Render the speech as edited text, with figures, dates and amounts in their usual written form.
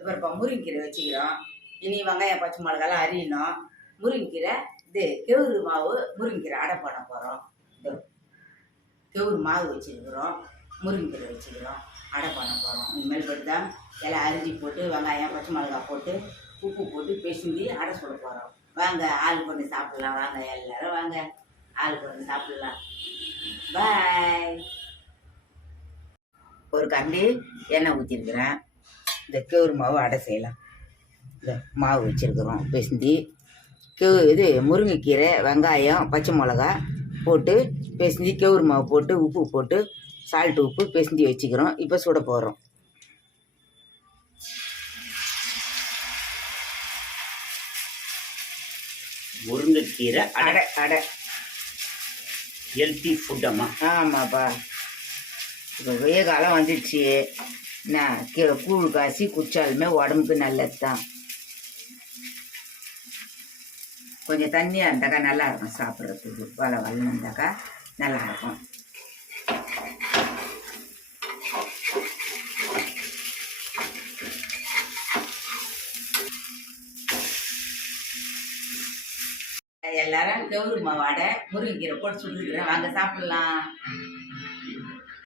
இப்போ முருங்கீரை வச்சுக்கிறோம். இனி வெங்காயம் பச்சை மிளகாலாம் அரியணும். முருங்கீரை இது கெவுரு மாவு முருங்கீரை அடை பண்ண போகிறோம். இது கெவுரு மாவு வச்சுருக்குறோம், முருங்கீரை வச்சுக்கிறோம், அடை பண்ண போகிறோம். இனிமேல் போட்டு தான் எல்லாம் அரிஞ்சு போட்டு வெங்காயம் பச்சை மிளகா போட்டு உப்பு போட்டு பிசைஞ்சு அடை சுட போகிறோம். வாங்க ஆள் பண்ணி சாப்பிட்லாம். வாங்க எல்லோரும் வாங்க ஆள் பண்ணி சாப்பிட்லாம். பாய். ஒரு கரண்டி எண்ணெய் ஊற்றிருக்கிறேன். இந்த கெவுரு மாவு அடை செய்யலாம். இந்த மாவு வச்சுருக்குறோம் பிசைஞ்சு இது முருங்கைக்கீரை வெங்காயம் பச்சை மிளகா போட்டு பிசைஞ்சு கெவுரு மாவு போட்டு உப்பு போட்டு சால்ட்டு உப்பு பிசைஞ்சு வச்சுக்கிறோம். இப்போ சுட போகிறோம். முருங்கைக்கீரை அடை அடை ஹெல்த்தி ஃபுட்டம்மா. ஆமாப்பா. இப்போ வெய்ய காலம் வந்துடுச்சு. நான் கூழ் காசி குடிச்சாலுமே உடம்புக்கு நல்லது தான். கொஞ்சம் தண்ணியாக இருந்தாக்கா நல்லா இருக்கும் சாப்பிட்றதுக்கு. வளன்னு இருந்தாக்கா நல்லா இருக்கும். எல்லாரும் கெவுரு மாவு அடை முருங்கைக்கீரை போட்டு சுட்டுக்கிறேன். வாங்க சாப்பிட்லாம்.